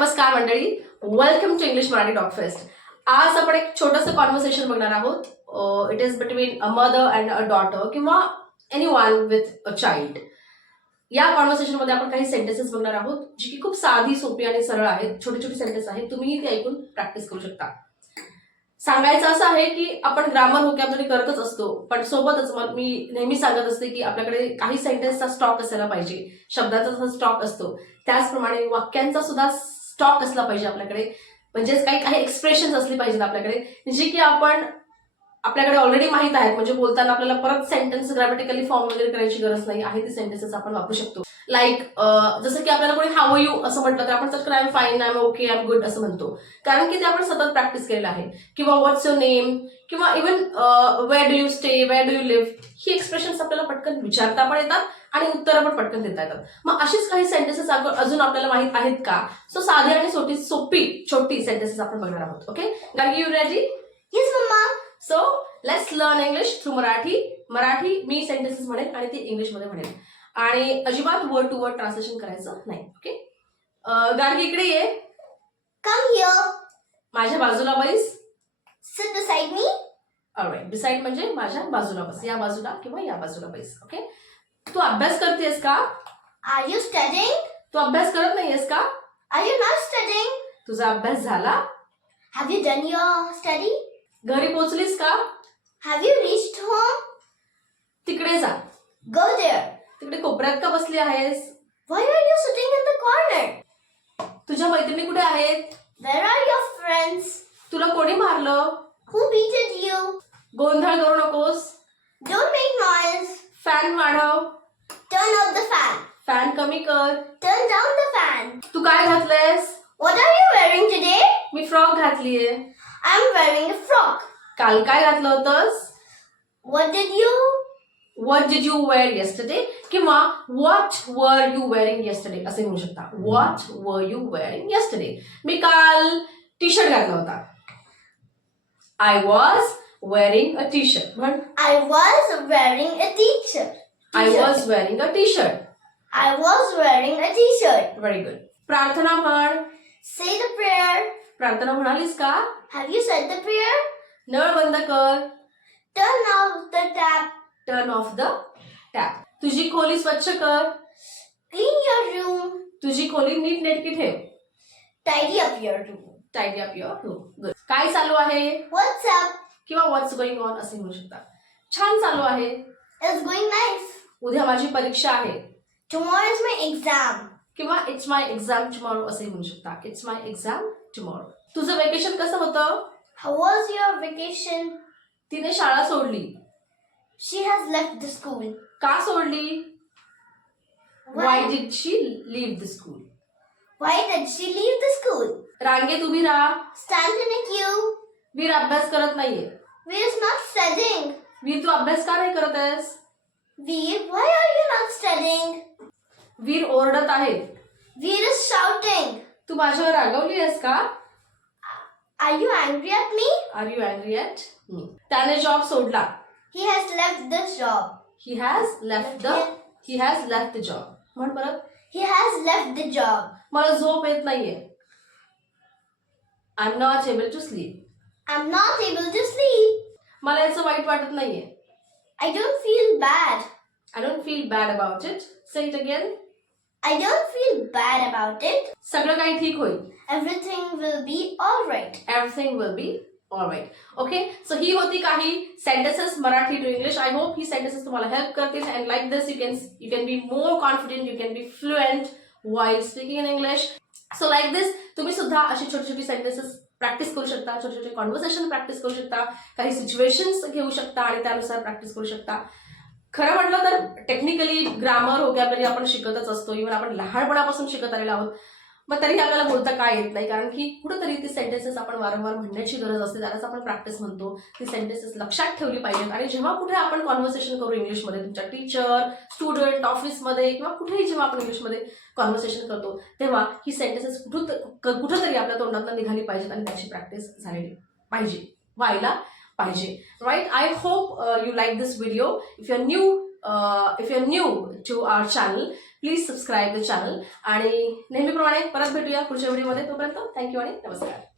नमस्कार मंडळी. Welcome to English Marathi talk fest आज आपण एक छोटंसं कॉन्व्हर्सेशन बघणार आहोत. It is between a mother and a daughter किंवा any one with a child या कॉन्व्हर्सेशनमध्ये आपण काही सेंटेन्सेस बघणार आहोत जी की खूप साधी सोपी आणि सरळ आहेत. छोटी छोटी सेंटेन्स आहेत. तुम्हीही ते ऐकून प्रॅक्टिस करू शकता. सांगायचं असं आहे की आपण ग्रामर होकॅबरी करतच असतो पण सोबतच मग मी नेहमी सांगत असते की आपल्याकडे काही सेंटेन्सचा स्टॉक असायला पाहिजे. शब्दाचा स्टॉक असतो त्याचप्रमाणे वाक्यांचा सुद्धा स्टॉक असला पाहिजे आपल्याकडे. म्हणजेच काही काही एक्सप्रेशन असली पाहिजेत आपल्याकडे. जे की आपण आपल्याकडे ऑलरेडी माहीत आहेत. म्हणजे बोलताना आपल्याला परत सेंटेन्स ग्रॅमॅटिकली फॉर्म वगैरे करायची गरज नाही. आहे ती सेंटेन्सेस आपण वापरू शकतो. लाईक जसं की आपल्याला कोणी हाव यू असं म्हटलं तर आपण I am fine I am okay I am good असं म्हणतो. कारण की ते आपण सतत प्रॅक्टिस केलेलं आहे. किंवा व्हॉट्स युअर नेम किंवा even where do you stay where do you live he expressions आपल्याला पटकन विचारता पण येतात. आणि उत्तरं पण पटकन देता येतात मग अशीच काही सेंटेन्सेस अजून आपल्याला माहीत आहेत का? सो साधी आणि सोपी सोपी छोटी सेंटेन्सेस आपण बघणार आहोत. Okay Gargi you ready Yes, Mama. So let's learn English through Marathi. Marathi me sentences म्हणेन आणि ती इंग्लिशमध्ये म्हणेन. आणि अजिबात वर्ड टू वर्ड ट्रान्सलेशन करायचं नाही. ओके गार्गी इकडे ये. Come here. माझ्या बाजूला बैस. Sit beside me. Alright beside म्हणजे माझ्या बाजूला बस. या बाजूला किंवा या बाजूला बैस. ओके तू अभ्यास करतेस का? आर यू स्टडिंग तू अभ्यास करत नाहीयेस का? आर यू नॉट स्टडिंग तुझा अभ्यास झाला? Have you done your study घरी पोहोचलीस का? हॅव यू रिच होम तिकडे जा. गो देअर तिकडे कोपऱ्यात का बसली आहेस? Why are you sitting in the corner तुझ्या मैत्रिणी कुठे आहेत? वेअर आर युअर फ्रेंड्स तुला कोणी मारलं? हू बीट यू गोंधळ करू नकोस. डोंट मेक नॉइज फॅन वाढव. Turn off the fan. Fan कमी कर Turn down the fan. तू काय घातलंयस What are you wearing today? मी फ्रॉक घातलीये I'm wearing a frock. काल काय घातलं होतंस What did you? What did you wear yesterday किंवा what were you wearing yesterday असे म्हणू शकता what were you wearing yesterday मी काल टी शर्ट घातला होता I was wearing a T shirt म्हण I was wearing a t-shirt. I T-shirt. Was wearing a T shirt I was wearing a t-shirt. Very good Prarthana म्हण Say the prayer. प्रार्थना म्हणालीस का Have you said the prayer? नळ बंद कर Turn off the tap. Turn off the tap तुझी खोली स्वच्छ कर Clean your room. तुझी खोली नीट नेटकी ठेव Tidy up your room. Tidy up your room good काय चालू आहे What's up? किंवा व्हॉट्स गोइंग ऑन असे म्हणू शकता छान चालू आहे It's going nice. उद्या माझी परीक्षा आहे Tomorrow is my exam. किंवा इट्स माय एक्झाम टुमॉरो असे म्हणू शकता इट्स माय एक्झाम टुमॉरो तुझं वेकेशन कसं होतं How was your vacation? तिने शाळा सोडली She has left the school. का सोडली why did she leave the school Why did she leave the school? रांगेत उभी राहा in a queue. वीर अभ्यास करत नाहीये Veer is not studying. वीर तू अभ्यास का नाही करत आहेस Veer, why are you not studying? वीर ओरडत आहे Veer is shouting. तू माझ्यावर रागवली आहेस का Are you angry at me? Are you angry at me त्याने जॉब सोडला He has left this job. He has left the he has left the job म्हण परत He has left the job. मला झोप येत नाहीये I am not able to sleep I'm not able to sleep. मला याचं वाईट वाटत नाहीये I don't feel bad. I don't feel bad about it say it again I don't feel bad about it. सगळं काही ठीक होईल Everything will be alright. Everything will be all right okay so ही होती काही sentences Marathi to English I hope he sentences तुम्हाला help करतील and like this you can you can be more confident you can be fluent while speaking in English so like this तुम्ही सुद्धा अशी छोटी छोटी sentences practice करू शकता छोटे छोटे कॉन्व्हर्सेशन प्रॅक्टिस करू शकता काही सिच्युएशन्स घेऊ शकता आणि त्यानुसार प्रॅक्टिस करू शकता. खरं म्हटलं तर टेक्निकली ग्रामर वोकॅबलरी आपण शिकतच असतो. इव्हन आपण लहानपणापासून शिकत आलेलो आहोत. मग तरी आपल्याला बोलता काय येत नाही? कारण की कुठंतरी ती सेंटेन्सेस आपण वारंवार म्हणण्याची गरज असते. त्यालाच आपण प्रॅक्टिस म्हणतो. ती सेंटेन्सेस लक्षात ठेवली पाहिजेत. आणि जेव्हा कुठे आपण कॉन्व्हर्सेशन करू इंग्लिशमध्ये तुमच्या टीचर स्टुडंट ऑफिसमध्ये किंवा कुठेही जेव्हा आपण इंग्लिशमध्ये कॉन्व्हर्सेशन करतो तेव्हा ही सेंटेन्सेस कुठं कुठंतरी आपल्या तोंडातून निघाली पाहिजेत आणि त्याची प्रॅक्टिस झालेली पाहिजे. व्हायला पाहिजे. Right I hope you like this video if you are new if you are new to our channel please subscribe the channel आणि नेहमीप्रमाणे परत भेटूया पुढच्या व्हिडिओमध्ये तोपर्यंत थँक्यू आणि नमस्कार.